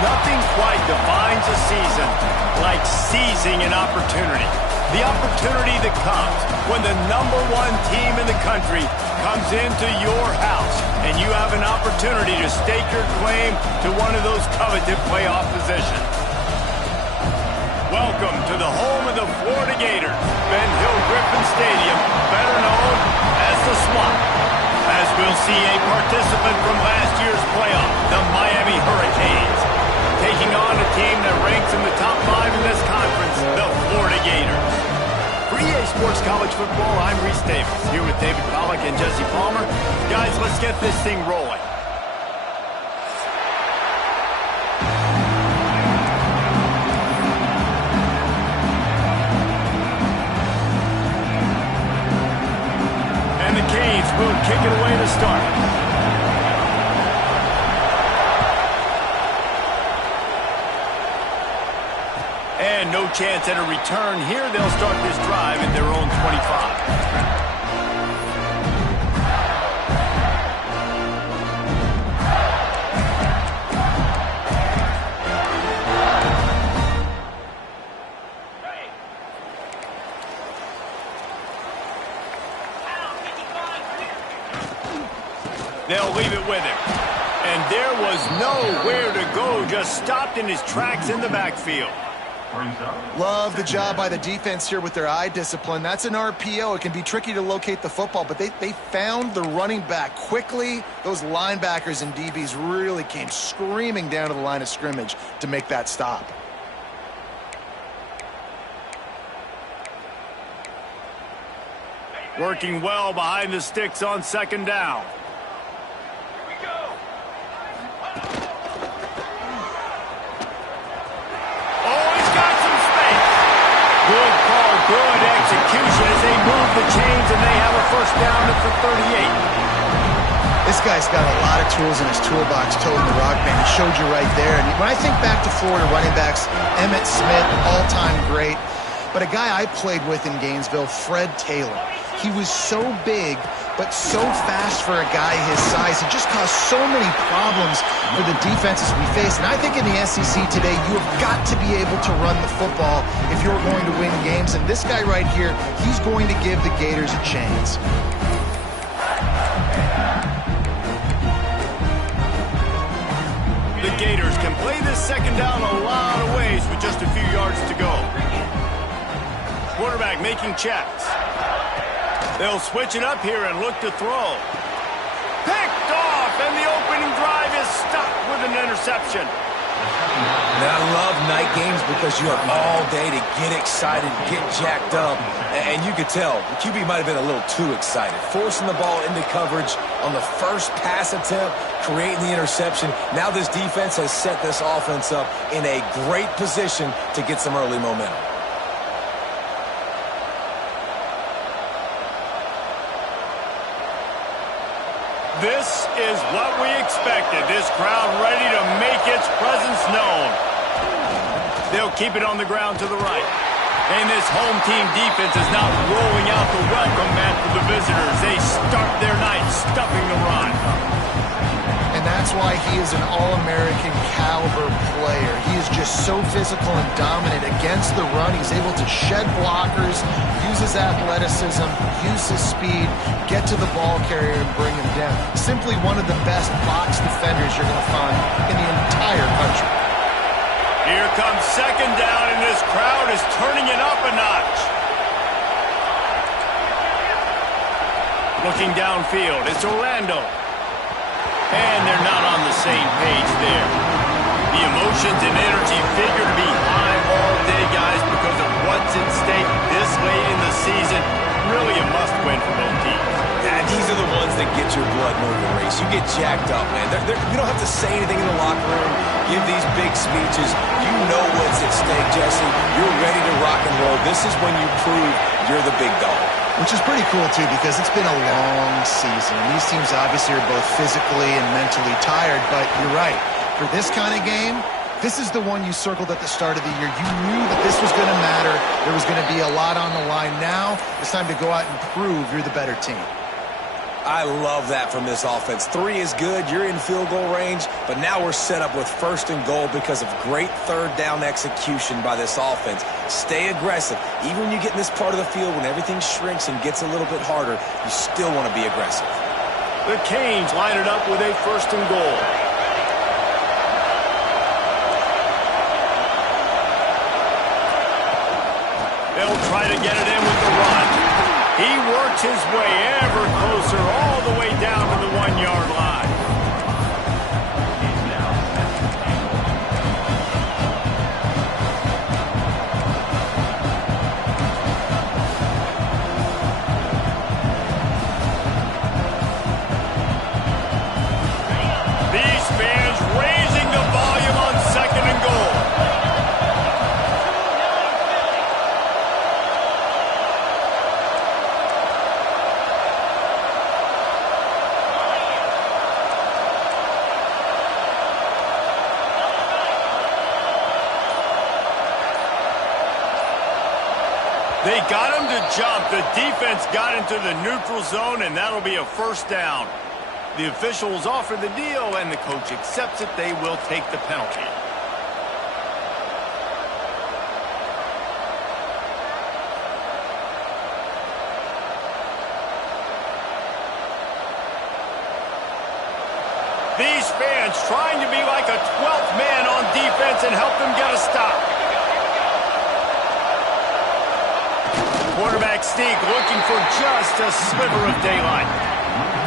Nothing quite defines a season like seizing an opportunity. The opportunity that comes when the #1 team in the country comes into your house and you have an opportunity to stake your claim to one of those coveted playoff positions. Welcome to the home of the Florida Gators, Ben Hill Griffin Stadium, better known as the Swamp. As we'll see a participant from last year's playoff, the Miami Hurricanes, taking on a team that ranks in the top 5 in this conference, the Florida Gators. For EA Sports College Football, I'm Reese Davis, here with David Pollack and Jesse Palmer. Guys, let's get this thing rolling. And the Canes will kick it away to start. And no chance at a return here. They'll start this drive at their own 25. They'll leave it with him. And there was nowhere to go, just stopped in his tracks in the backfield. Love the job by the defense here with their eye discipline. That's an RPO. It can be tricky to locate the football, but they found the running back quickly. Those linebackers and DBs really came screaming down to the line of scrimmage to make that stop. Working well behind the sticks on second down. Good execution as they move the chains, and they have a first down at the 38. This guy's got a lot of tools in his toolbox, toting the rock band. He showed you right there. And when I think back to Florida running backs, Emmitt Smith, all-time great. But a guy I played with in Gainesville, Fred Taylor. He was so big, but so fast for a guy his size. He just caused so many problems for the defenses we face. And I think in the SEC today, you have got to be able to run the football if you're going to win games. And this guy right here, he's going to give the Gators a chance. The Gators can play this second down a lot of ways with just a few yards to go. Quarterback making checks. They'll switch it up here and look to throw. Picked off, and the opening drive is stopped with an interception. Now, I love night games because you have all day to get excited, get jacked up. And you could tell the QB might have been a little too excited. Forcing the ball into coverage on the first pass attempt, creating the interception. Now this defense has set this offense up in a great position to get some early momentum. This is what we expected. This crowd ready to make its presence known. They'll keep it on the ground to the right. And this home team defense is now rolling out the welcome mat for the visitors. They start their night stuffing the run. And that's why he is an All-American caliber player. He is just so physical and dominant against the run. He's able to shed blockers, use his athleticism, use his speed, get to the ball carrier and bring him down. Simply one of the best box defenders you're going to find in the entire country. Here comes second down, and this crowd is turning it up a notch. Looking downfield, it's Orlando. And they're not on the same page there. The emotions and energy figure to be high all day, guys, because of what's at stake this late in the season. Really a must-win for both teams. And these are the ones that get your blood moving, Reese. You get jacked up, man. You don't have to say anything in the locker room, give these big speeches. You know what's at stake, Jesse. You're ready to rock and roll. This is when you prove you're the big dog. Which is pretty cool, too, because it's been a long season. These teams obviously are both physically and mentally tired, but you're right. For this kind of game, this is the one you circled at the start of the year. You knew that this was going to matter. There was going to be a lot on the line. Now it's time to go out and prove you're the better team. I love that from this offense. 3 is good. You're in field goal range, but now we're set up with 1st and goal because of great 3rd down execution by this offense. Stay aggressive. Even when you get in this part of the field, when everything shrinks and gets a little bit harder, you still want to be aggressive. The Canes line it up with a 1st and goal. They'll try to get it in with the run. He works his way ever closer all the way down to the 1-yard line. These fans raising the volume on 2nd and goal. They got him to jump. The defense got into the neutral zone, and that'll be a 1st down. The officials offer the deal, and the coach accepts it. They will take the penalty. These fans trying to be like a 12th man on defense and help them get a stop. Quarterback sneak looking for just a sliver of daylight.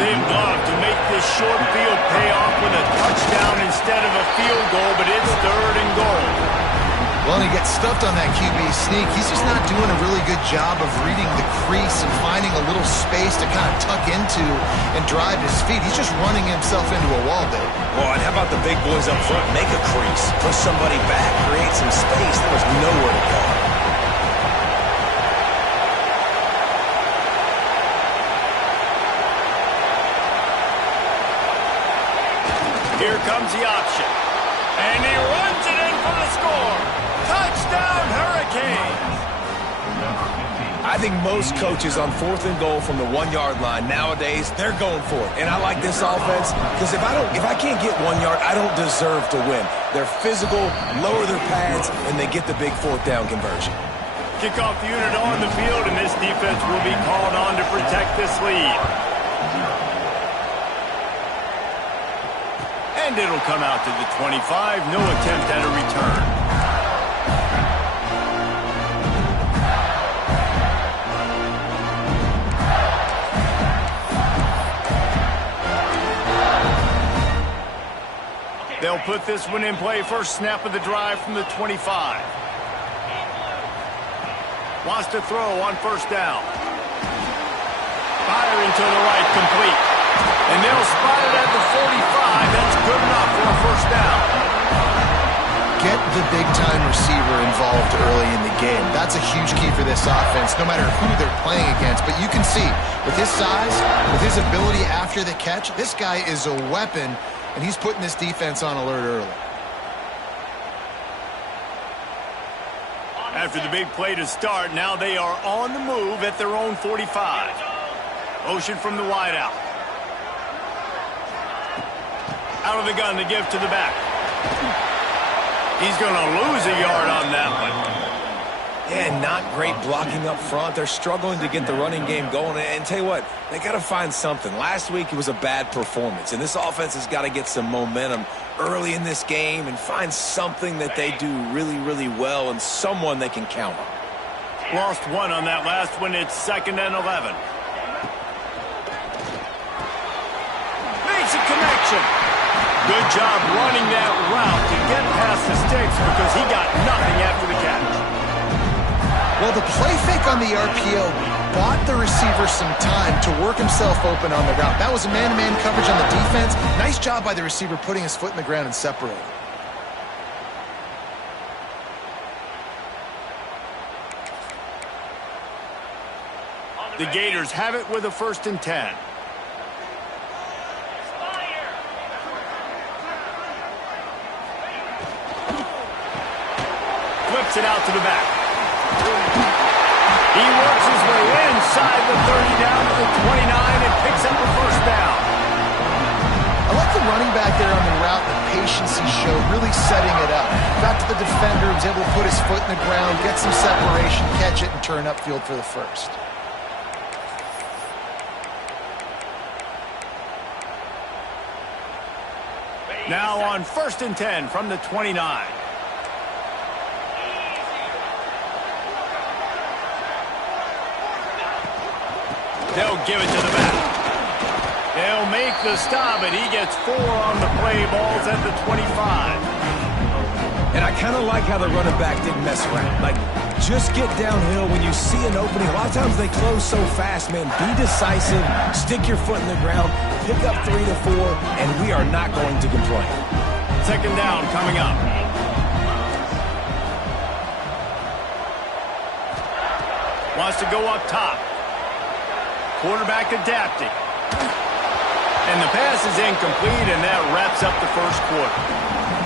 They'd love to make this short field pay off with a touchdown instead of a field goal, but it's 3rd and goal. Well, and he gets stuffed on that QB sneak. He's just not doing a really good job of reading the crease and finding a little space to kind of tuck into and drive his feet. He's just running himself into a wall there. Well, and how about the big boys up front? Make a crease. Push somebody back. Create some space. There was nowhere to go. Here comes the option. And he runs it in for the score. Touchdown, Hurricanes. I think most coaches on 4th and goal from the 1-yard line nowadays, they're going for it. And I like this offense because if I can't get 1 yard, I don't deserve to win. They're physical, lower their pads, and they get the big 4th down conversion. Kickoff unit on the field, and this defense will be called on to protect this lead. And it'll come out to the 25. No attempt at a return. They'll put this one in play. First snap of the drive from the 25. Wants to throw on 1st down. Firing to the right, complete. And they'll spot it at the 45. That's good enough for a 1st down. Get the big-time receiver involved early in the game. That's a huge key for this offense, no matter who they're playing against. But you can see, with his size, with his ability after the catch, this guy is a weapon, and he's putting this defense on alert early. After the big play to start, now they are on the move at their own 45. Motion from the wideout. Out of the gun to give to the back. He's going to lose a yard on that one. Yeah, not great blocking up front. They're struggling to get the running game going. And tell you what, they got to find something. Last week it was a bad performance, and this offense has got to get some momentum early in this game and find something that they do really, really well and someone they can count on. Lost one on that last one. It's 2nd and 11. Makes a connection. Good job running that route to get past the sticks because he got nothing after the catch. Well, the play fake on the RPO bought the receiver some time to work himself open on the route. That was a man-to-man coverage on the defense. Nice job by the receiver putting his foot in the ground and separating. The Gators have it with a 1st and 10. Flips it out to the back. He works his way inside the 30 down to the 29 and picks up a first down. I like the running back there on the route, the patience he showed, really setting it up. Got to the defender, was able to put his foot in the ground, get some separation, catch it, and turn upfield for the first. Now on 1st and 10 from the 29. They'll give it to the back. They'll make the stop, and he gets 4 on the play. Balls at the 25. And I kind of like how the running back didn't mess around. Like, just get downhill when you see an opening. A lot of times they close so fast, man. Be decisive, stick your foot in the ground, pick up 3 to 4, and we are not going to complain. 2nd down coming up. Wants to go up top. Quarterback adapting. And the pass is incomplete, and that wraps up the first quarter.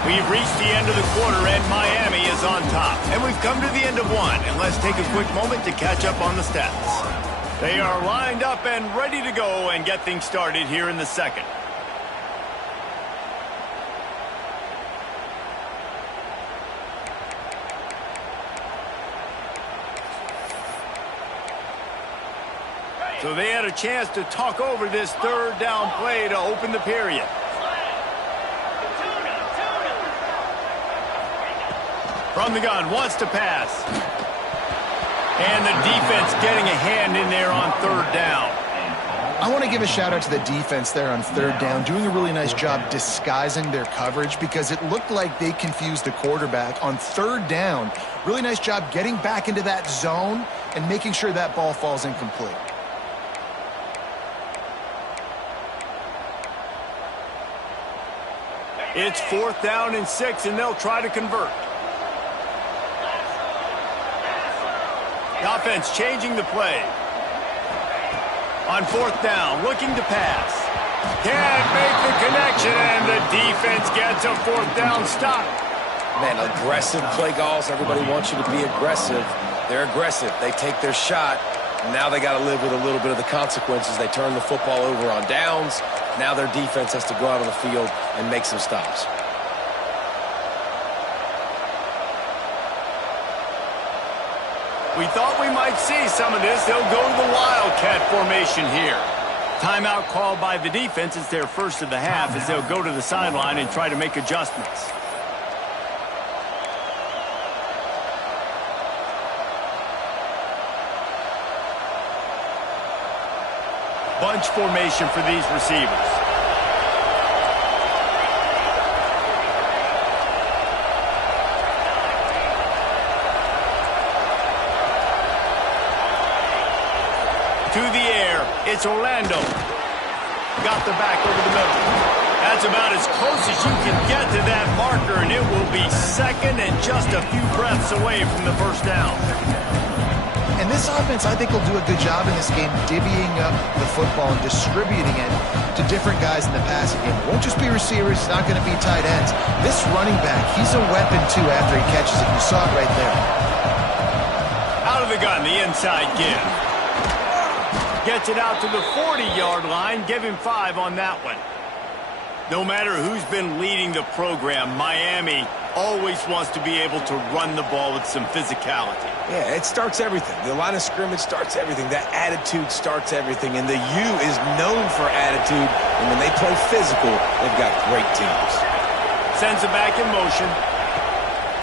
We've reached the end of the quarter, and Miami is on top. And we've come to the end of one, and let's take a quick moment to catch up on the stats. They are lined up and ready to go and get things started here in the second. So they had a chance to talk over this 3rd down play to open the period. From the gun, wants to pass. And the defense getting a hand in there on 3rd down. I want to give a shout out to the defense there on 3rd down, doing a really nice job disguising their coverage because it looked like they confused the quarterback on 3rd down. Really nice job getting back into that zone and making sure that ball falls incomplete. It's 4th down and 6, and they'll try to convert. The offense changing the play. On 4th down, looking to pass. Can't make the connection, and the defense gets a 4th down stop. Man, aggressive play calls. Everybody wants you to be aggressive. They're aggressive. They take their shot. Now they got to live with a little bit of the consequences. They turn the football over on downs. Now their defense has to go out on the field and make some stops. We thought we might see some of this. They'll go to the Wildcat formation here. Timeout called by the defense. It's their first of the half as they'll go to the sideline and try to make adjustments. Bunch formation for these receivers. To the air, it's Orlando. Got the back over the middle. That's about as close as you can get to that marker, and it will be 2nd and just a few breaths away from the first down. And this offense, I think, will do a good job in this game divvying up the football and distributing it to different guys in the passing game. It won't just be receivers. It's not going to be tight ends. This running back, he's a weapon, too, after he catches it. You saw it right there. Out of the gun, the inside give. Gets it out to the 40-yard line. Give him 5 on that one. No matter who's been leading the program, Miami always wants to be able to run the ball with some physicality. Yeah, it starts everything. The line of scrimmage starts everything. That attitude starts everything. And the U is known for attitude. And when they play physical, they've got great teams. Sends it back in motion.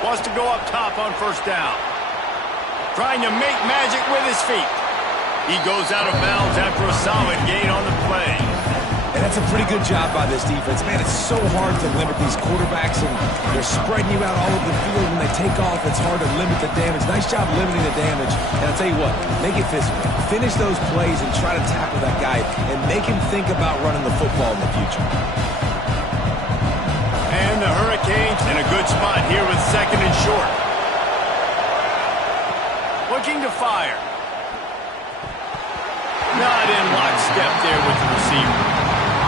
Wants to go up top on 1st down. Trying to make magic with his feet. He goes out of bounds after a solid gain on the play. And that's a pretty good job by this defense. Man, it's so hard to limit these quarterbacks, and they're spreading you out all over the field. When they take off, it's hard to limit the damage. Nice job limiting the damage. And I'll tell you what, make it physical. Finish those plays and try to tackle that guy and make him think about running the football in the future. And the Hurricanes in a good spot here with 2nd and short. Looking to fire. Not in lockstep there with the receiver.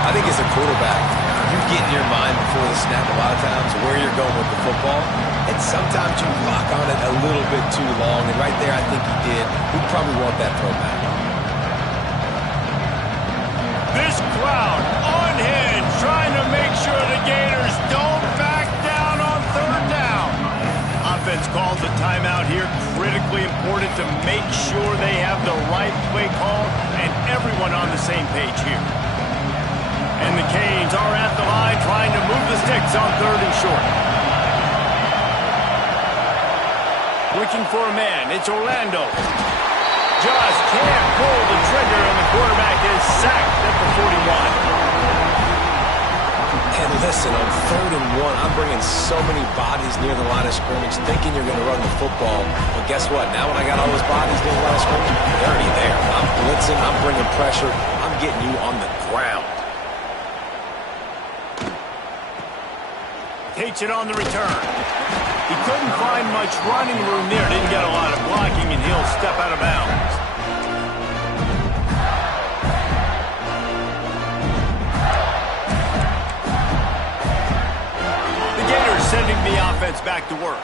I think as a quarterback, you get in your mind before the snap a lot of times where you're going with the football, and sometimes you lock on it a little bit too long, and right there I think he did. We probably want that throwback. This crowd unhinged, trying to make sure the Gators don't back down on third down. Offense calls a timeout here. Critically important to make sure they have the right play call and everyone on the same page here. And the Canes are at the line trying to move the sticks on third and short. Looking for a man. It's Orlando. Just can't pull the trigger, and the quarterback is sacked at the 41. And listen, on 3rd and 1, I'm bringing so many bodies near the line of scrimmage thinking you're going to run the football. But guess what? Now when I got all those bodies near the line of scrimmage, they're already there. I'm blitzing. I'm bringing pressure. I'm getting you on the ground. Takes it on the return. He couldn't find much running room there. Didn't get a lot of blocking, and he'll step out of bounds. The Gators sending the offense back to work.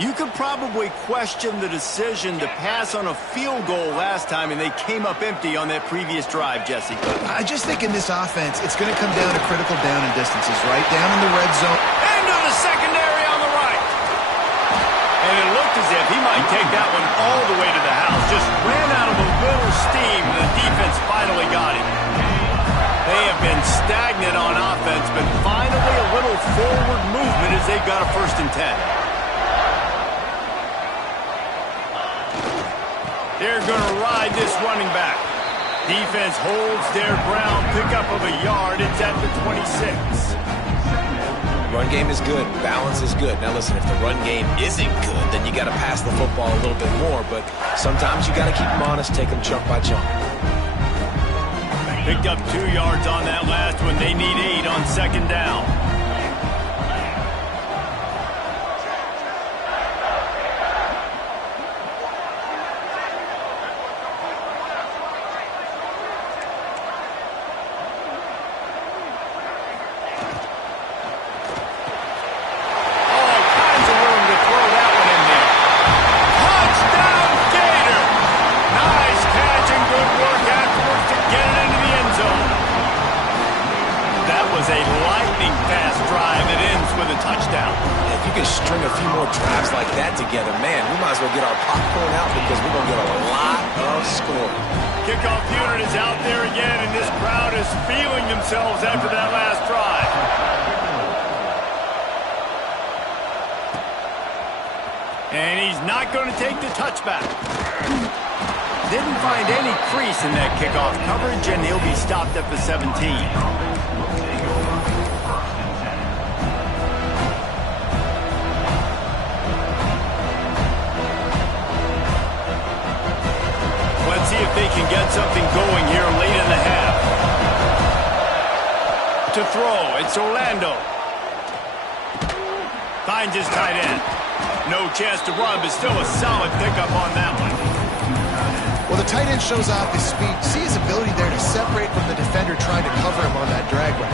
You could probably question the decision to pass on a field goal last time, and they came up empty on that previous drive, Jesse. I just think in this offense, it's going to come down to critical down and distances, right? Down in the red zone. Into the secondary on the right. And it looked as if he might take that one all the way to the house. Just ran out of a little steam. The defense finally got him. They have been stagnant on offense, but finally a little forward movement as they've got a 1st and 10. They're going to ride this running back. Defense holds their ground. Pickup of a yard. It's at the 26. Run game is good. Balance is good. Now listen, if the run game isn't good, then you got to pass the football a little bit more. But sometimes you got to keep them honest, take them chunk by chunk. Picked up 2 yards on that last one. They need 8 on 2nd down. String a few more drives like that together, man, we might as well get our popcorn out because we're going to get a lot of scoring. Kickoff unit is out there again, and this crowd is feeling themselves after that last drive. And he's not going to take the touchback. Didn't find any crease in that kickoff coverage, and he'll be stopped at the 17. See if they can get something going here late in the half. To throw, it's Orlando. Finds his tight end. No chance to run, but still a solid pickup on that one. Well, the tight end shows off his speed. See his ability there to separate from the defender trying to cover him on that drag route.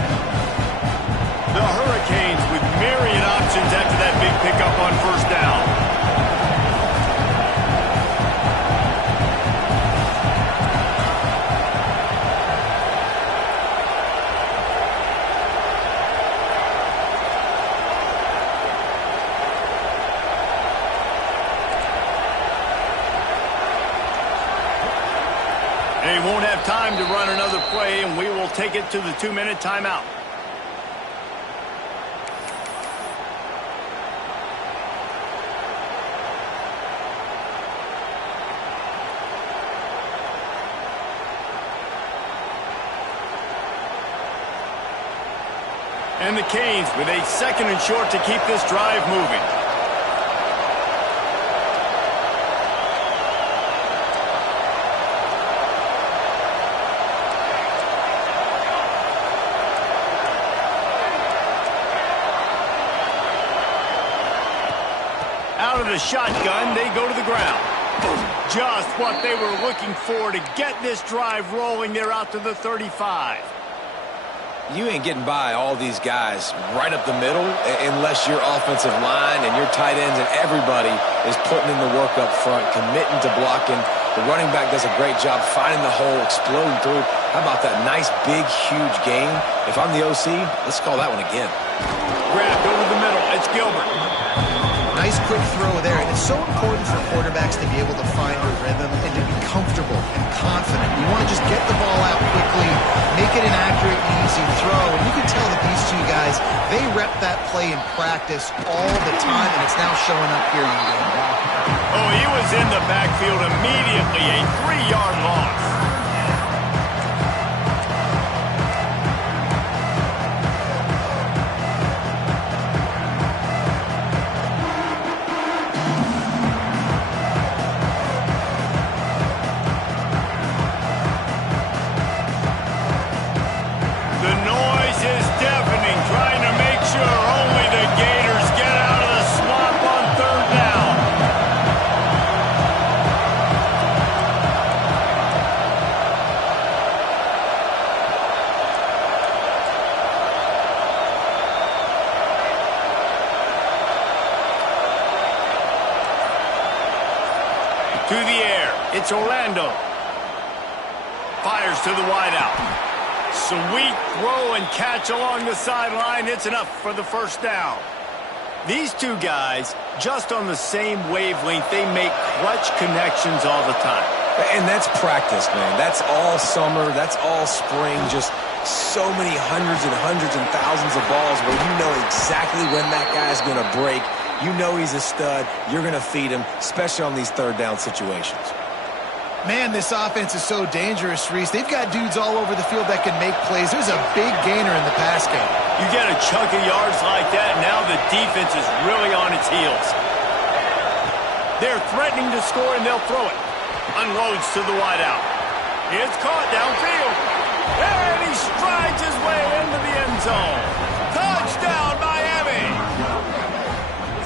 The Hurricanes with myriad options after that big pickup on 1st down. They won't have time to run another play, and we will take it to the 2-minute timeout. And the Canes with a 2nd and short to keep this drive moving. Out of the shotgun, they go to the ground. Just what they were looking for to get this drive rolling. They're out to the 35. You ain't getting by all these guys right up the middle unless your offensive line and your tight ends and everybody is putting in the work up front, committing to blocking. The running back does a great job finding the hole, exploding through. How about that nice, big, huge game? If I'm the OC, let's call that one again. Grabbed over the middle. It's Gilbert. Nice quick throw there. And it's so important for quarterbacks to be able to find a rhythm and to be comfortable and confident. You want to just get the ball out quickly, make it an accurate and easy throw. And you can tell that these two guys, they rep that play in practice all the time, and it's now showing up here in the game. Oh, he was in the backfield immediately. A 3-yard loss. To the air. It's Orlando. Fires to the wideout. Sweet throw and catch along the sideline. It's enough for the first down. These two guys, just on the same wavelength, they make clutch connections all the time. And that's practice, man. That's all summer. That's all spring. Just so many hundreds and thousands of balls where you know exactly when that guy's going to break. You know he's a stud. You're going to feed him, especially on these third down situations. Man, this offense is so dangerous, Reese. They've got dudes all over the field that can make plays. There's a big gainer in the pass game. You get a chunk of yards like that, now the defense is really on its heels. They're threatening to score, and they'll throw it. Unloads to the wideout. It's caught downfield. And he strides his way into the end zone. Touchdown, Miami!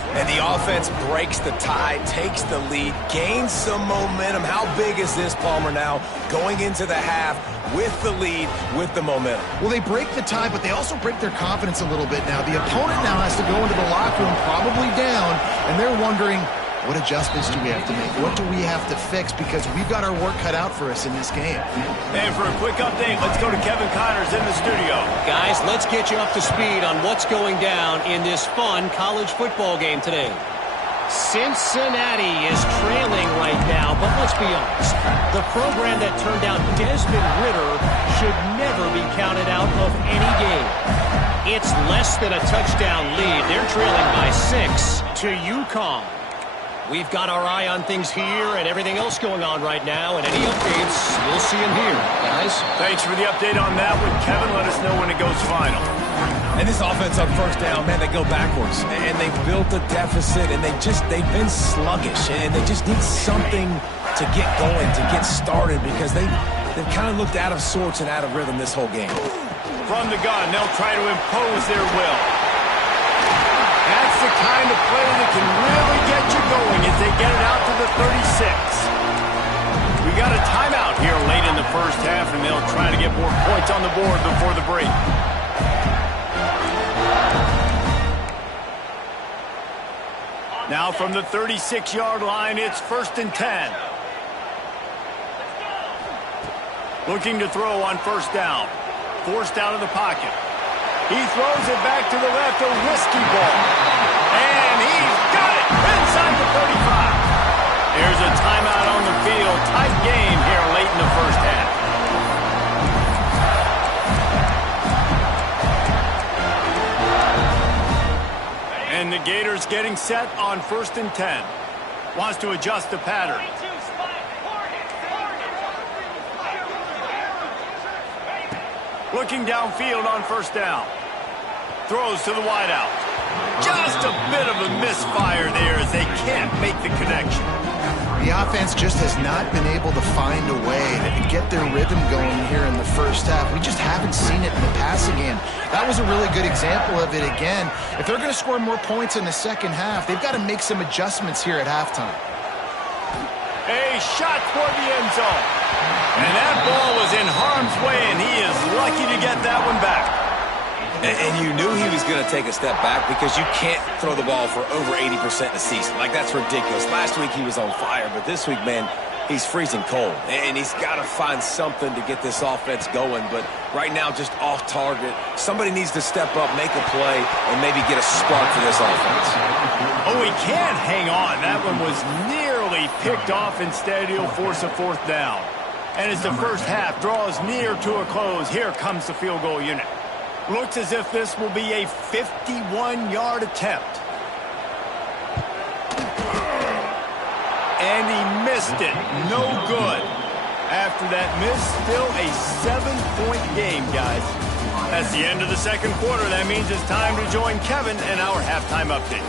And the offense breaks the tie, takes the lead, gains some momentum. How big is this, Palmer, now going into the half with the lead, with the momentum? Well, they break the tie, but they also break their confidence a little bit now. The opponent now has to go into the locker room probably down, and they're wondering, what adjustments do we have to make? What do we have to fix? Because we've got our work cut out for us in this game. And for a quick update, let's go to Kevin Connors in the studio. Guys, let's get you up to speed on what's going down in this fun college football game today. Cincinnati is trailing right now, but let's be honest. The program that turned out Desmond Ridder should never be counted out of any game. It's less than a touchdown lead. They're trailing by 6 to UConn. We've got our eye on things here and everything else going on right now, and any updates, we'll see them here. Guys? Thanks for the update on that one, Kevin. Let us know when it goes final. And this offense on first down, man, they go backwards. And they've built a deficit, and they've been sluggish. And they just need something to get going, to get started, because they've kind of looked out of sorts and out of rhythm this whole game. From the gun, they'll try to impose their will. That's the kind of play that can really get you going as they get it out to the 36. We got a timeout here late in the first half, and they'll try to get more points on the board before the break. Now from the 36-yard line, it's 1st and 10. Looking to throw on first down. Forced out of the pocket. He throws it back to the left, a risky ball. And he's got it inside the 35. There's a timeout on the field. Tight game here late in the first half. And the Gators getting set on 1st and 10. Wants to adjust the pattern. Looking downfield on first down. Throws to the wideout. Just a bit of a misfire there as they can't make the connection. The offense just has not been able to find a way to get their rhythm going here in the first half. We just haven't seen it in the passing game. That was a really good example of it again. If they're going to score more points in the second half, they've got to make some adjustments here at halftime. A shot toward the end zone. And that ball was in harm's way, and he is lucky to get that one back. And you knew he was going to take a step back because you can't throw the ball for over 80% in a season. Like, that's ridiculous. Last week he was on fire, but this week, man, he's freezing cold. And he's got to find something to get this offense going. But right now, just off target. Somebody needs to step up, make a play, and maybe get a spark for this offense. Oh, he can't hang on. That one was nearly picked off. Instead, he'll force a fourth down. And as the first half draws near to a close, here comes the field goal unit. Looks as if this will be a 51-yard attempt. And he missed it. No good. After that miss, still a 7-point game, guys. That's the end of the second quarter. That means it's time to join Kevin in our halftime update.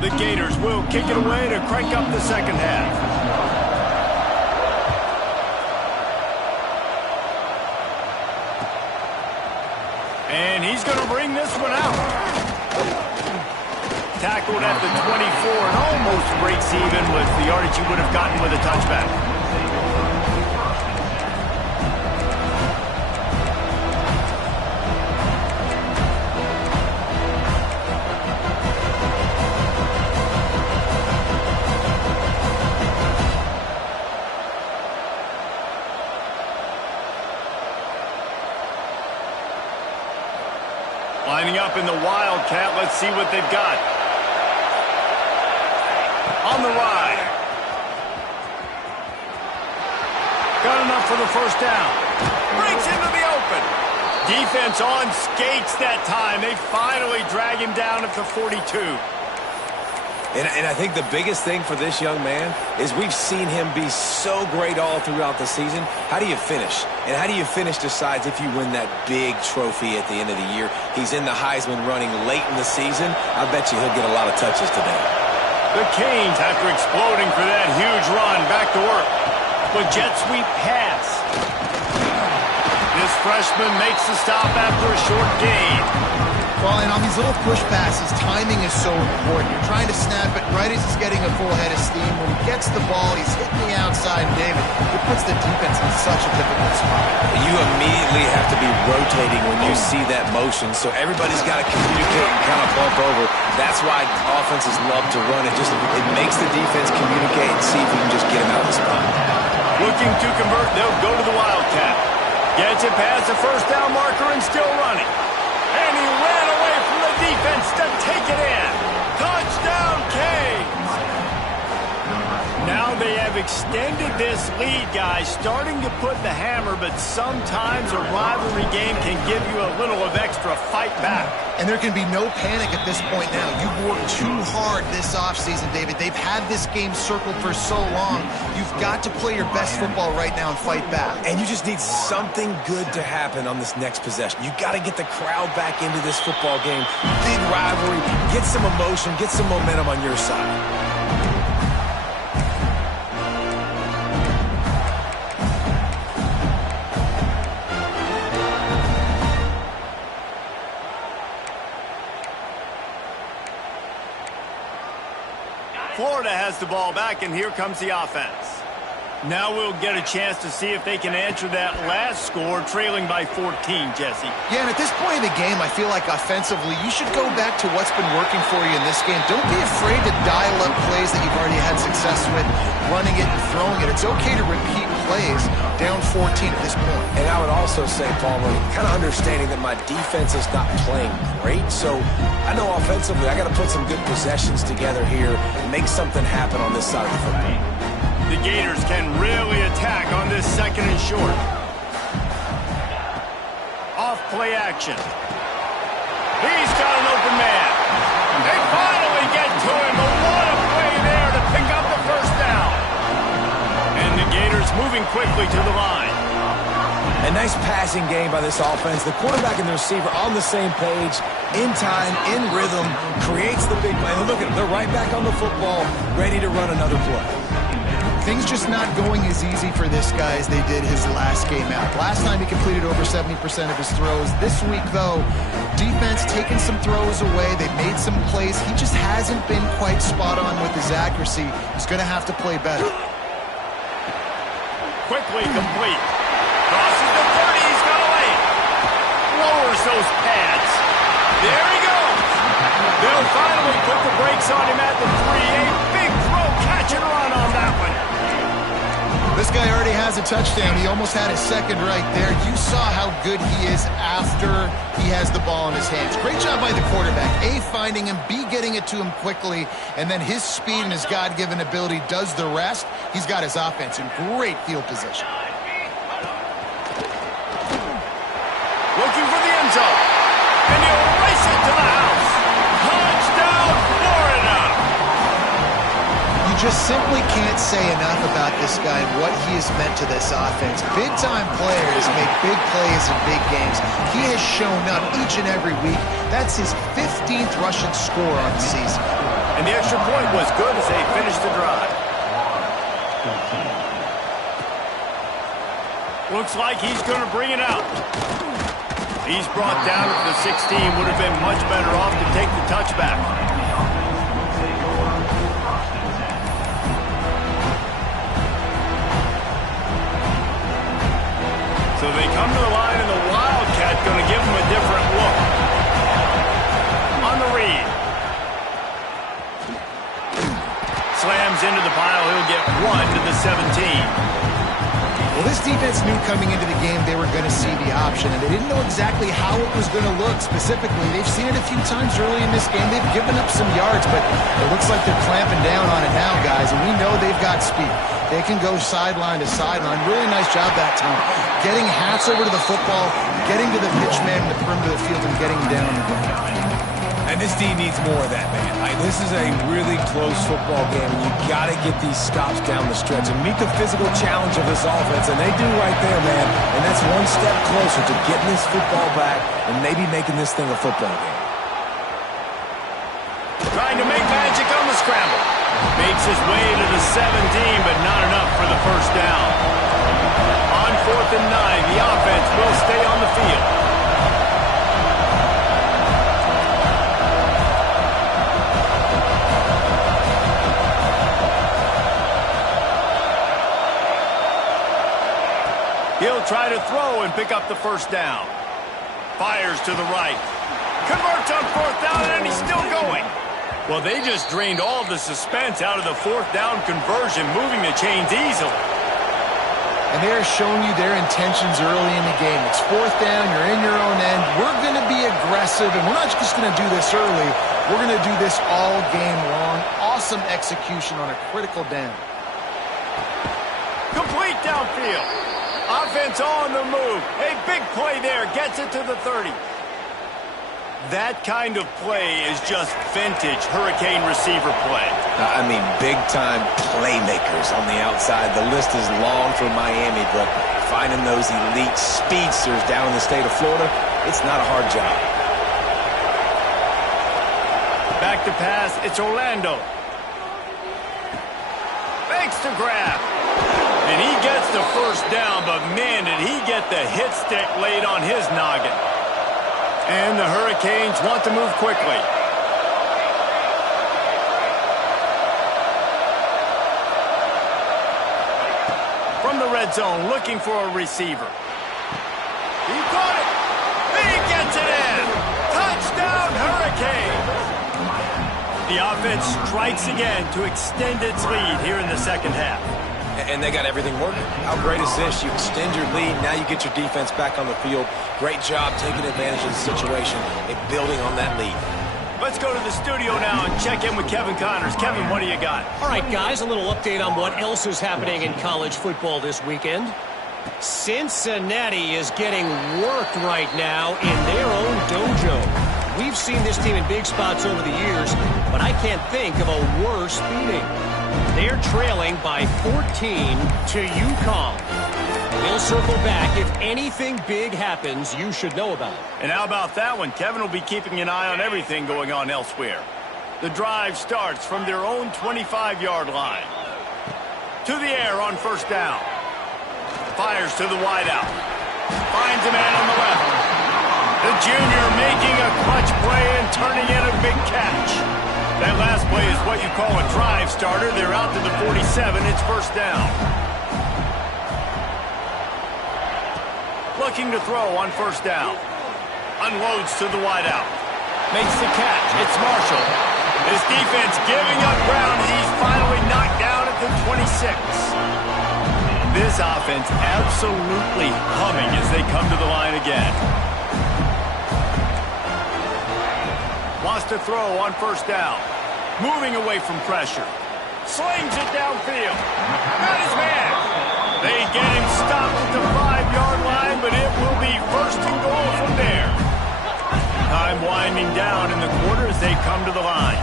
The Gators will kick it away to crank up the second half. And he's going to bring this one out. Tackled at the 24 and almost breaks even with the yardage he would have gotten with a touchback. Lining up in the Wildcat. Let's see what they've got. On the ride. Got enough for the first down. Breaks into the open. Defense on skates that time. They finally drag him down at the 42. And I think the biggest thing for this young man is we've seen him be so great all throughout the season. How do you finish? And how do you finish decides if you win that big trophy at the end of the year. He's in the Heisman running late in the season. I bet you he'll get a lot of touches today. The Canes, after exploding for that huge run, back to work. But jet sweep pass. This freshman makes the stop after a short gain. Well, and on these little push passes, timing is so important. You're trying to snap it right as he's getting a full head of steam. When he gets the ball, he's hitting the outside, David. It puts the defense in such a difficult spot. You immediately have to be rotating when you see that motion, so everybody's got to communicate and kind of bump over. That's why offenses love to run it. It makes the defense communicate and see if we can just get him out of the spot. Looking to convert, they'll go to the Wildcat. Gets it past the first down marker and still running. And he ran away from the defense to take it in. Touchdown, Canes! Now they have extended this lead, guys, starting to put the hammer, but sometimes a rivalry game can give you a little of extra fight back. And there can be no panic at this point now. You've worked too hard this offseason, David. They've had this game circled for so long. You've got to play your best football right now and fight back. And you just need something good to happen on this next possession. You got to get the crowd back into this football game. Big rivalry. Get some emotion. Get some momentum on your side. Florida has the ball back, and here comes the offense. Now we'll get a chance to see if they can answer that last score, trailing by 14, Jesse. Yeah, and at this point in the game, I feel like offensively, you should go back to what's been working for you in this game. Don't be afraid to dial up plays that you've already had success with, running it and throwing it. It's okay to repeat plays down 14 at this point. And I would also say, Palmer, kind of understanding that my defense is not playing great, so I know offensively I got to put some good possessions together here and make something happen on this side of the football. The Gators can really attack on this second and short. Off play action. He's got an open man. They finally get to him, but what a play there to pick up the first down. And the Gators moving quickly to the line. A nice passing game by this offense. The quarterback and the receiver on the same page, in time, in rhythm, creates the big play. And look at them, they're right back on the football, ready to run another play. Things just not going as easy for this guy as they did his last game out. Last time he completed over 70% of his throws. This week, though, defense taking some throws away. They made some plays. He just hasn't been quite spot on with his accuracy. He's going to have to play better. quickly complete. Crosses the 30, he's going to lay it. Lowers those pads. There he goes. They'll finally put the brakes on him at the 3. A big throw, catch and run on that one. This guy already has a touchdown. He almost had his second right there. You saw how good he is after he has the ball in his hands. Great job by the quarterback. A, finding him, B, getting it to him quickly, and then his speed and his God-given ability does the rest. He's got his offense in great field position. Looking for the end zone. And he'll race it to the house. Touchdown, Florida! You just simply can't say enough about this guy and what he has meant to this offense. Big-time players make big plays in big games. He has shown up each and every week. That's his 15th rushing score on the season. And the extra point was good as they finished the drive. Looks like he's going to bring it out. He's brought down at the 16. Would have been much better off to take the touchback. So they come to the line, and the Wildcat going to give him a different look. On the read. Slams into the pile. He'll get 1 to the 17. Well, this defense knew coming into the game they were going to see the option, and they didn't know exactly how it was going to look specifically. They've seen it a few times early in this game. They've given up some yards, but it looks like they're clamping down on it now, guys, and we know they've got speed. They can go sideline to sideline. Really nice job that time. Getting hats over to the football, getting to the pitch man in the perimeter of the field, and getting down the ground. And this team needs more of that, man. This is a really close football game, and you got to get these stops down the stretch and meet the physical challenge of this offense, and they do right there, man. And that's one step closer to getting this football back and maybe making this thing a football game. Trying to make magic on the scramble. Makes his way to the 17, but not enough for the first down. On 4th and 9, the offense will stay on the field. He'll try to throw and pick up the first down. Fires to the right. Converts on 4th down, and he's still going. Well, they just drained all of the suspense out of the 4th down conversion, moving the chains easily. And they're showing you their intentions early in the game. It's 4th down, you're in your own end. We're going to be aggressive, and we're not just going to do this early. We're going to do this all game long. Awesome execution on a critical down. Complete downfield. Offense on the move. A big play there. Gets it to the 30. That kind of play is just vintage Hurricane receiver play. I mean, big-time playmakers on the outside. The list is long for Miami, but finding those elite speedsters down in the state of Florida, it's not a hard job. Back to pass. It's Orlando. Fakes to grab. And he gets the first down, but man, did he get the hit stick laid on his noggin. And the Hurricanes want to move quickly. From the red zone, looking for a receiver. He caught it. He gets it in. Touchdown, Hurricanes. The offense strikes again to extend its lead here in the second half. And they got everything working. How great is this? You extend your lead, now you get your defense back on the field. Great job taking advantage of the situation and building on that lead. Let's go to the studio now and check in with Kevin Connors. Kevin, what do you got? All right, guys, a little update on what else is happening in college football this weekend. Cincinnati is getting worked right now in their own dojo. We've seen this team in big spots over the years, but I can't think of a worse beating. They're trailing by 14 to UConn. We'll circle back. If anything big happens, you should know about it. And how about that one? Kevin will be keeping an eye on everything going on elsewhere. The drive starts from their own 25-yard line. To the air on first down. Fires to the wideout. Finds a man on the left. The junior making a clutch play and turning in a big catch. That last play is what you call a drive starter. They're out to the 47. It's first down. looking to throw on first down. Unloads to the wideout. Makes the catch. It's Marshall. His defense giving up ground as he's finally knocked down at the 26. This offense absolutely humming as they come to the line again. Wants to throw on first down. Moving away from pressure. Slings it downfield. Got his man. They get him stopped at the 5-yard line, but it will be first and goal from there. Time winding down in the quarter as they come to the line.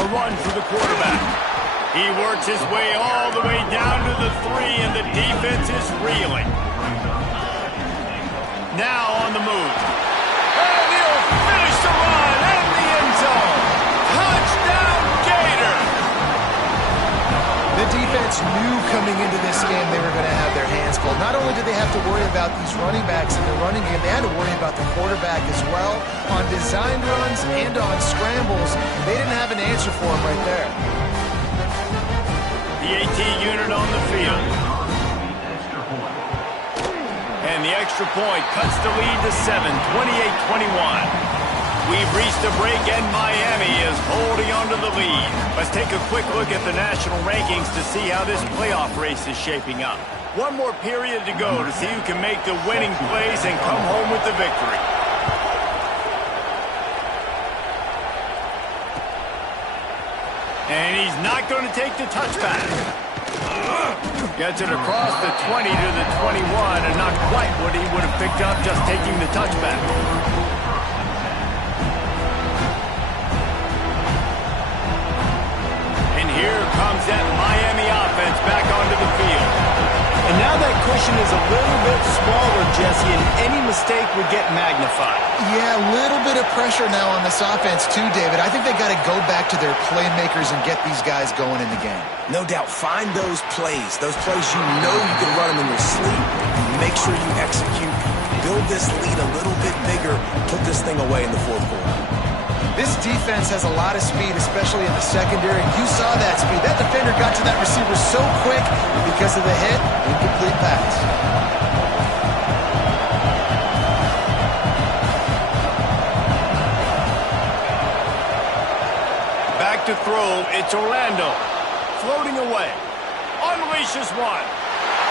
A run for the quarterback. He works his way all the way down to the 3, and the defense is reeling. Now on the move. And he'll finish the run in the end zone. Touchdown, Gator! The defense knew coming into this game they were going to have their hands full. Not only did they have to worry about these running backs in the running game, they had to worry about the quarterback as well. On designed runs and on scrambles, they didn't have an answer for him right there. The AT unit on the field. And the extra point cuts the lead to 7, 28-21. We've reached a break, and Miami is holding on to the lead. Let's take a quick look at the national rankings to see how this playoff race is shaping up. One more period to go to see who can make the winning plays and come home with the victory. And he's not going to take the touchback. Gets it across the 20 to the 21, and not quite what he would have picked up just taking the touchback. And here comes that Miami offense back onto the field. And now that cushion is a little bit smaller, Jesse, and any mistake would get magnified. Yeah, a little bit of pressure now on this offense too, David. I think they got to go back to their playmakers and get these guys going in the game. No doubt, find those plays you know you can run them in your sleep. Make sure you execute. Build this lead a little bit bigger. Put this thing away in the fourth quarter. This defense has a lot of speed, especially in the secondary. You saw that speed. That defender got to that receiver so quick because of the hit, incomplete pass. Back to throw, it's Orlando. Floating away. Unleashes one.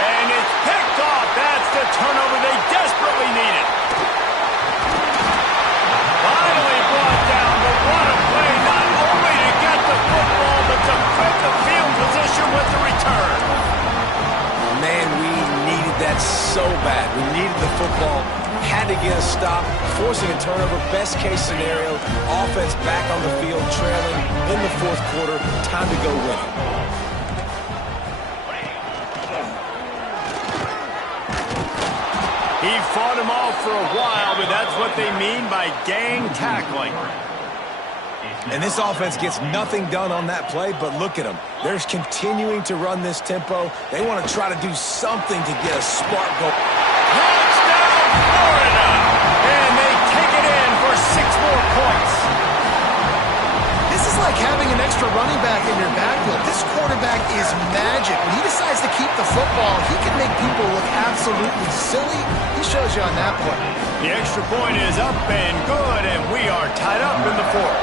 And it's picked off. That's the turnover they desperately needed. Finally brought down, but what a play, not only to get the football, but to flip the field position with the return. Man, we needed that so bad. We needed the football, had to get a stop, forcing a turnover, best case scenario, offense back on the field, trailing in the fourth quarter, time to go win. He fought him off for a while, but that's what they mean by gang tackling. And this offense gets nothing done on that play, but look at them. They're continuing to run this tempo. They want to try to do something to get a spark going. Touchdown, Florida! And they take it in for 6 more points. This is like having an extra running back in your backfield. This quarterback is magic. When he decides to keep the football, he can make people look absolutely silly. He shows you on that play. The extra point is up and good, and we are tied up in the fourth.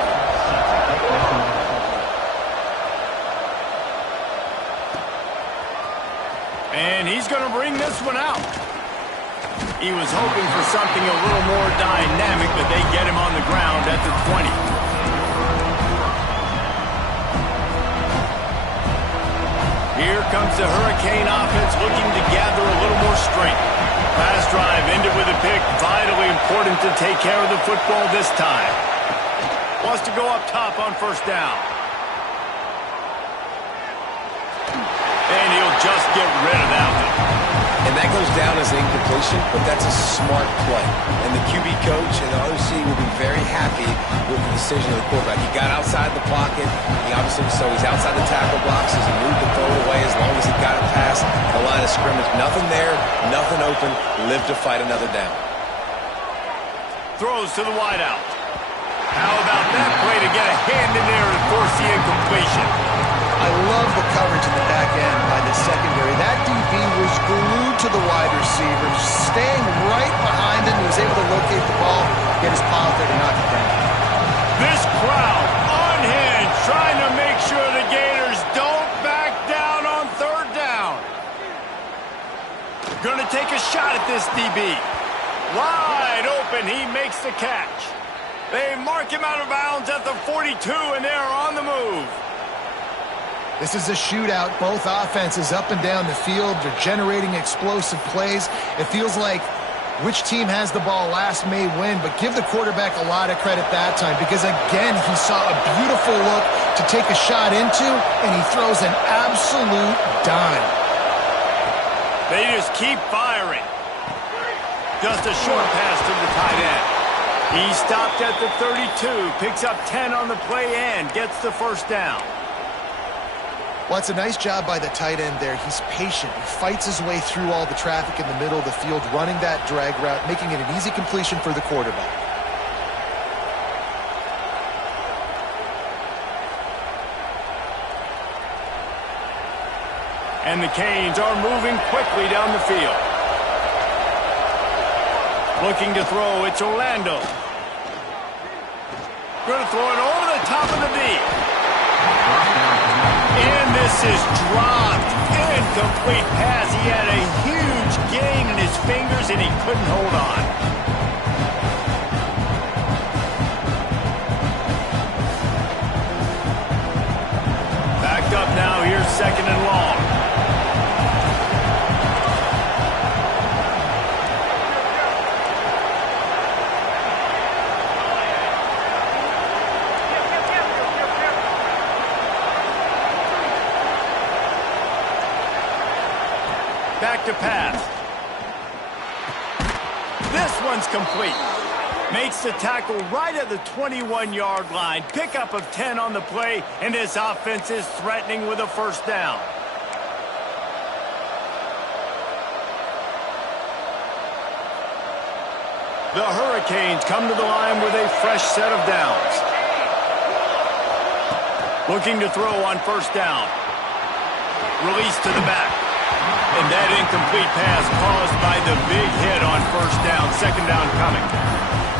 And he's going to bring this one out. He was hoping for something a little more dynamic, but they get him on the ground at the 20. Here comes the Hurricane offense looking to gather a little more strength. Pass drive ended with a pick. Vitally important to take care of the football this time. Wants to go up top on first down. And he'll just get rid of that one. And that goes down as an incompletion, but that's a smart play. And the QB coach and the OC will be very happy with the decision of the quarterback. He got outside the pocket. He obviously, so he's outside the tackle boxes. He moved the throw away as long as he got it past the line of scrimmage. Nothing there, nothing open. Live to fight another down. Throws to the wideout. How about that play to get a hand in there and force the incompletion? I I love the coverage in the back end by the secondary. That DB was glued to the wide receiver, staying right behind him. He was able to locate the ball, get his paw out there to knock it down. This crowd unhinged, trying to make sure the Gators don't back down on third down. Going to take a shot at this DB. Wide open, he makes the catch. They mark him out of bounds at the 42, and they're on the move. This is a shootout. Both offenses up and down the field. They're generating explosive plays. It feels like which team has the ball last may win, but give the quarterback a lot of credit that time because, again, he saw a beautiful look to take a shot into, and he throws an absolute dime. They just keep firing. Just a short pass to the tight end. He stopped at the 32, picks up 10 on the play and gets the first down. Well, it's a nice job by the tight end there. He's patient. He fights his way through all the traffic in the middle of the field, running that drag route, making it an easy completion for the quarterback. And the Canes are moving quickly down the field. Looking to throw, it's Orlando. Going to throw it over the top of the D. And this is dropped. Incomplete pass. He had a huge gain in his fingers, and he couldn't hold on. Backed up now. Here's second and long. Back to pass. This one's complete. Makes the tackle right at the 21-yard line. Pickup of 10 on the play, and his offense is threatening with a first down. The Hurricanes come to the line with a fresh set of downs. Looking to throw on first down. Release to the back. And that incomplete pass caused by the big hit on first down. Second down coming.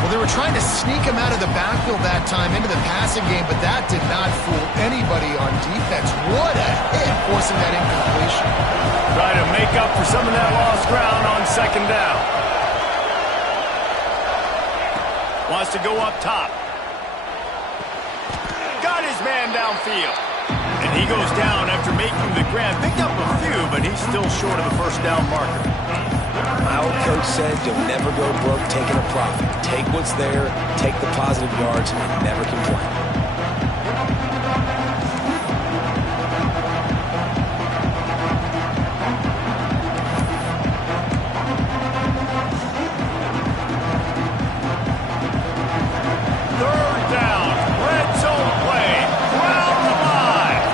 Well, they were trying to sneak him out of the backfield that time into the passing game, but that did not fool anybody on defense. What a hit, forcing that incompletion. Trying to make up for some of that lost ground on second down. Wants to go up top. Got his man downfield. And he goes down after making the grab. Picked up a few, but he's still short of the first down marker. My old coach said you'll never go broke taking a profit. Take what's there, take the positive yards, and never complain. Third down, red zone play, ground alive.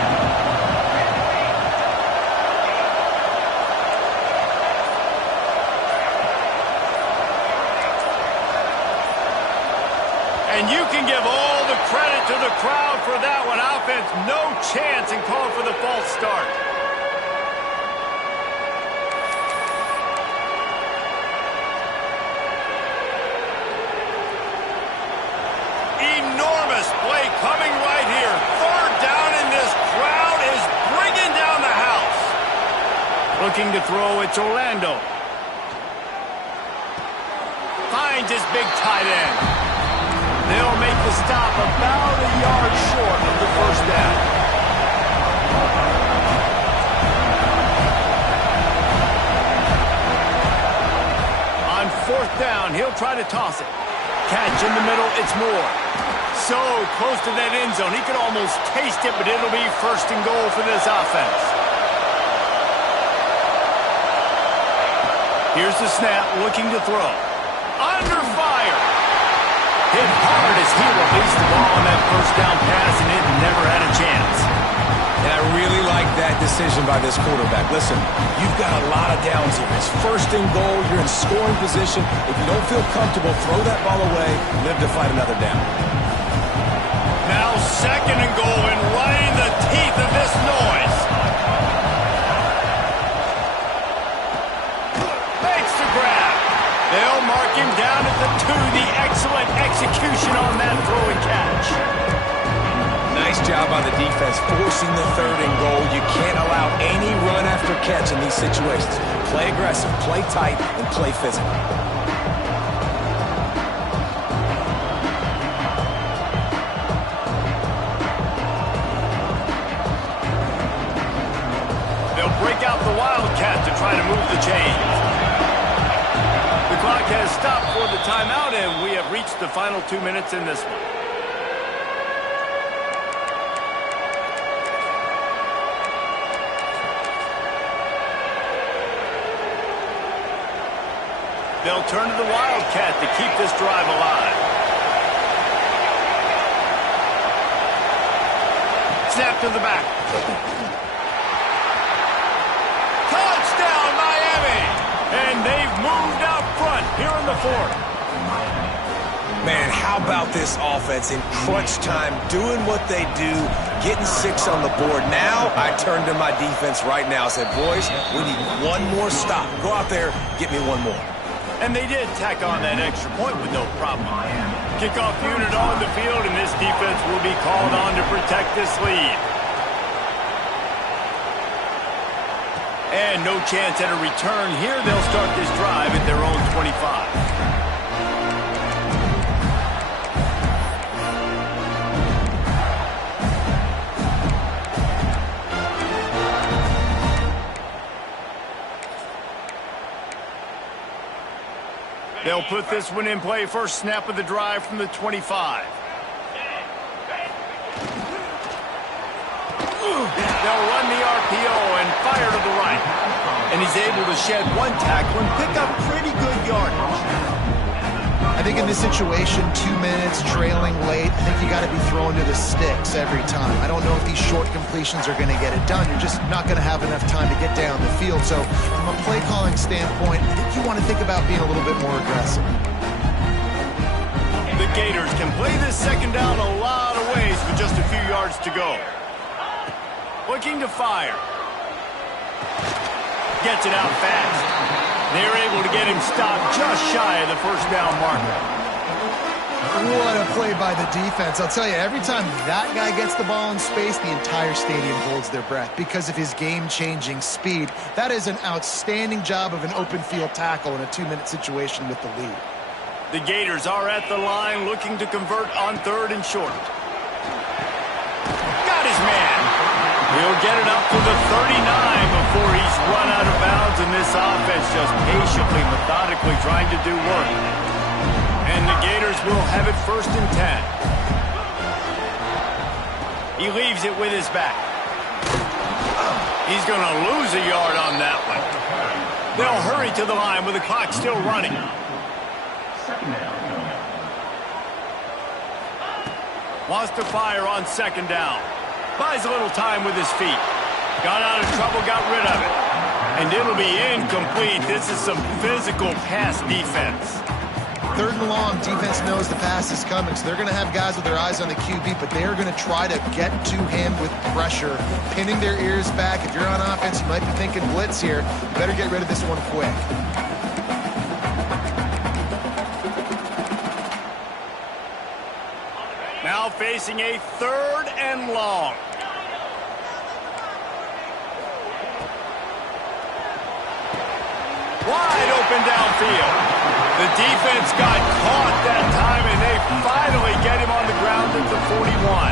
And you can give all the credit to the crowd for that one. Offense, no chance, and call for the false start. Enormous play coming right here. Third down, and this crowd is bringing down the house. Looking to throw, it's Orlando. Finds his big tight end. They'll make the stop about a yard short of the first down. On fourth down, he'll try to toss it. Catch in the middle, it's Moore. So close to that end zone, he could almost taste it, but it'll be first and goal for this offense. Here's the snap, looking to throw. Under fire. Hit hard as he released the ball on that first down pass, and it never had a chance. And I really like that decision by this quarterback. Listen, you've got a lot of downs here. It's first and goal. You're in scoring position. If you don't feel comfortable, throw that ball away. Live to fight another down. Now 2nd and goal and right in the teeth of this noise. Makes the grab. They'll mark him down at the 2. The excellent execution on that throw and catch. Nice job on the defense, forcing the 3rd and goal. You can't allow any run after catch in these situations. Play aggressive, play tight, and play physical. They'll break out the Wildcat to try to move the chains. The clock has stopped for the timeout, and we have reached the final 2 minutes in this one. They'll turn to the Wildcat to keep this drive alive. Snap to the back. Touchdown, Miami! And they've moved out front here in the 4th. Man, how about this offense in crunch time, doing what they do, getting 6 on the board. Now, I turn to my defense right now and said, boys, we need one more stop. Go out there, get me one more. And they did tack on that extra point with no problem. Kickoff unit on the field, and this defense will be called on to protect this lead. And no chance at a return here. They'll start this drive at their own 25. They'll put this one in play. First snap of the drive from the 25. They'll run the RPO and fire to the right. And he's able to shed one tackle and pick up pretty good yardage. I think in this situation, 2 minutes, trailing late, I think you got to be throwing to the sticks every time. I don't know if these short completions are going to get it done. You're just not going to have enough time to get down the field. So from a play calling standpoint, I think you want to think about being a little bit more aggressive. The Gators can play this 2nd down a lot of ways with just a few yards to go. Looking to fire. Gets it out fast. They're able to get him stopped just shy of the 1st down marker. What a play by the defense. I'll tell you, every time that guy gets the ball in space, the entire stadium holds their breath because of his game-changing speed. That is an outstanding job of an open field tackle in a 2-minute situation with the lead. The Gators are at the line looking to convert on 3rd and short. Got his man. He'll get it up to the 39 before he's run out of bounds, and this offense just patiently, methodically trying to do work. And the Gators will have it 1st and 10. He leaves it with his back. He's going to lose a yard on that one. They'll hurry to the line with the clock still running. Wants to fire on 2nd down. Buys a little time with his feet. Got out of trouble, got rid of it. And it'll be incomplete. This is some physical pass defense. 3rd and long, defense knows the pass is coming, so they're going to have guys with their eyes on the QB, but they are going to try to get to him with pressure, pinning their ears back. If you're on offense, you might be thinking blitz here. You better get rid of this one quick. Now facing a 3rd and long. Wide open downfield. The defense got caught that time, and they finally get him on the ground at the 41.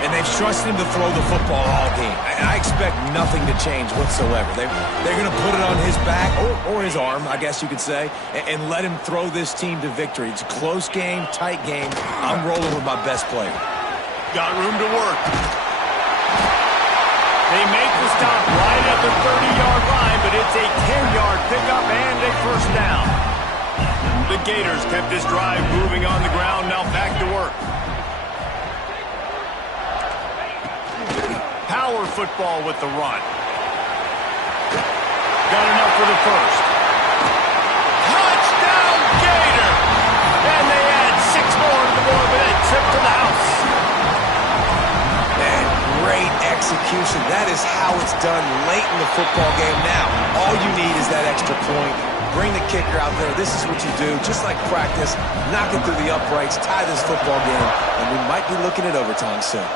And they've trusted him to throw the football all game. I expect nothing to change whatsoever. They're going to put it on his back, or his arm, I guess you could say, and let him throw this team to victory. It's a close game, tight game. I'm rolling with my best player. Got room to work. They make the stop right at the 30-yard line, but it's a 10-yard pickup and a 1st down. The Gators kept this drive moving on the ground, now back to work. Power football with the run. Got enough for the 1st. Touchdown, Gator! And they add 6 more to the board with a trip to the house. execution. That is how it's done late in the football game now. All you need is that extra point. Bring the kicker out there. This is what you do. Just like practice, knock it through the uprights, tie this football game, and we might be looking at overtime soon.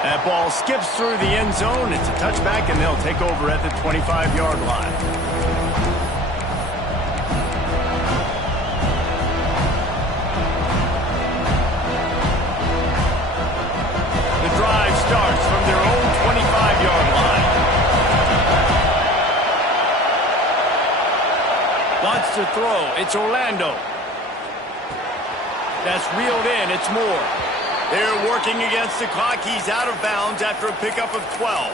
That ball skips through the end zone. It's a touchback, and they'll take over at the 25-yard line. The drive starts from their own 25-yard line. Wants to throw. It's Orlando. That's reeled in. It's Moore. They're working against the clock. He's out of bounds after a pickup of 12.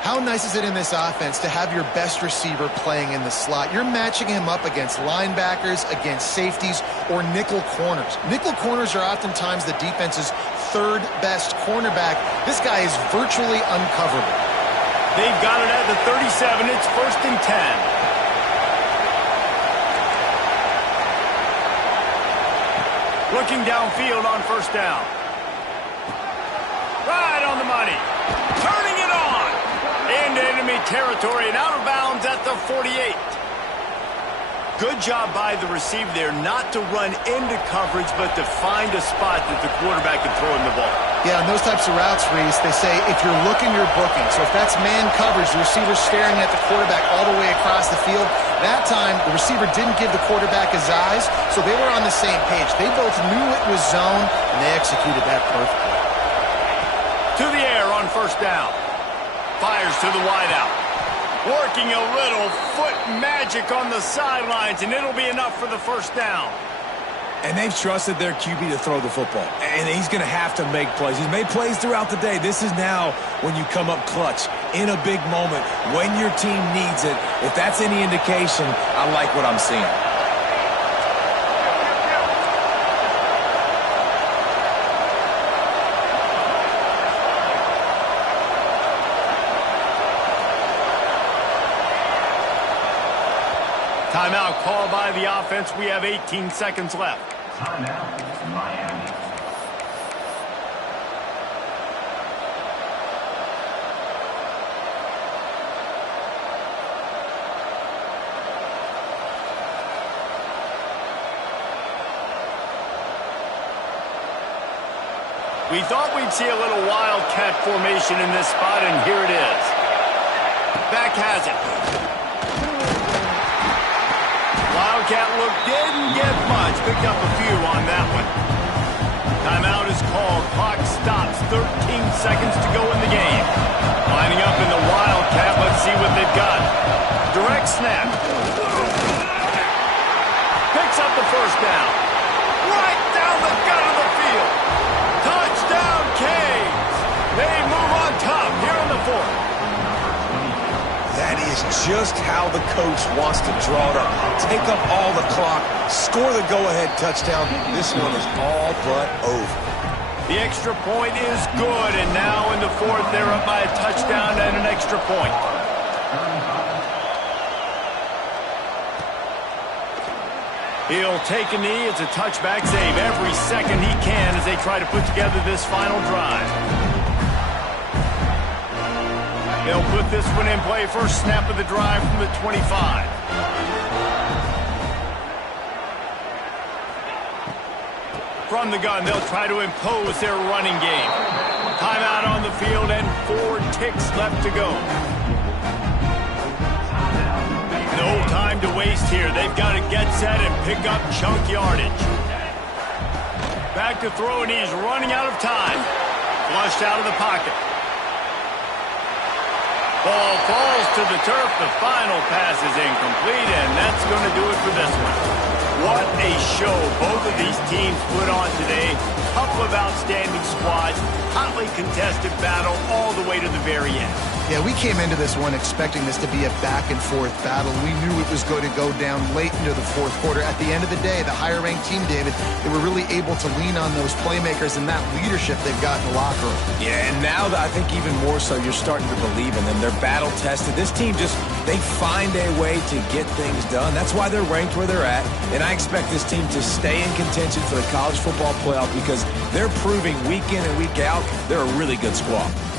How nice is it in this offense to have your best receiver playing in the slot? You're matching him up against linebackers, against safeties, or nickel corners. Nickel corners are oftentimes the defense's third best cornerback. This guy is virtually uncoverable. They've got it at the 37. It's 1st and 10. Looking downfield on 1st down. Right on the money. Turning it on. Into enemy territory and out of bounds at the 48. Good job by the receiver there not to run into coverage, but to find a spot that the quarterback can throw him the ball. Yeah, on those types of routes, Reese, they say if you're looking, you're booking. So if that's man coverage, the receiver's staring at the quarterback all the way across the field. That time, the receiver didn't give the quarterback his eyes, so they were on the same page. They both knew it was zone, and they executed that perfectly. To the air on 1st down. Fires to the wideout. Working a little foot magic on the sidelines, and it'll be enough for the 1st down. And they've trusted their QB to throw the football. And he's going to have to make plays. He's made plays throughout the day. This is now when you come up clutch in a big moment when your team needs it. If that's any indication, I like what I'm seeing. Timeout called by the offense. We have 18 seconds left. Timeout, Miami. We thought we'd see a little wildcat formation in this spot, and here it is. Back has it. Wildcat look didn't get much. Picked up a few on that one. Timeout is called. Clock stops. 13 seconds to go in the game. Lining up in the Wildcat. Let's see what they've got. Direct snap. Picks up the 1st down. Right down the gut of the field. Touchdown, Canes. They move on top here in the 4th. That is just how the coach wants to draw it up. Take up all the clock, score the go-ahead touchdown. This one is all but over. The extra point is good, and now in the 4th, they're up by a touchdown and an extra point. He'll take a knee. It's a touchback save every second he can as they try to put together this final drive. They'll put this one in play. First snap of the drive from the 25. From the gun, they'll try to impose their running game. Timeout on the field and 4 ticks left to go. No time to waste here. They've got to get set and pick up chunk yardage. Back to throw, and he's running out of time. Flushed out of the pocket. Ball falls to the turf. The final pass is incomplete, and that's going to do it for this one. What a show both of these teams put on today. Couple of outstanding squads. Hotly contested battle all the way to the very end. Yeah, we came into this one expecting this to be a back-and-forth battle. We knew it was going to go down late into the 4th quarter. At the end of the day, the higher-ranked team, David, they were really able to lean on those playmakers and that leadership they've got in the locker room. Yeah, and now I think even more so, you're starting to believe in them. They're battle-tested. This team they find a way to get things done. That's why they're ranked where they're at. And I expect this team to stay in contention for the college football playoff because They're proving week in and week out they're a really good squad.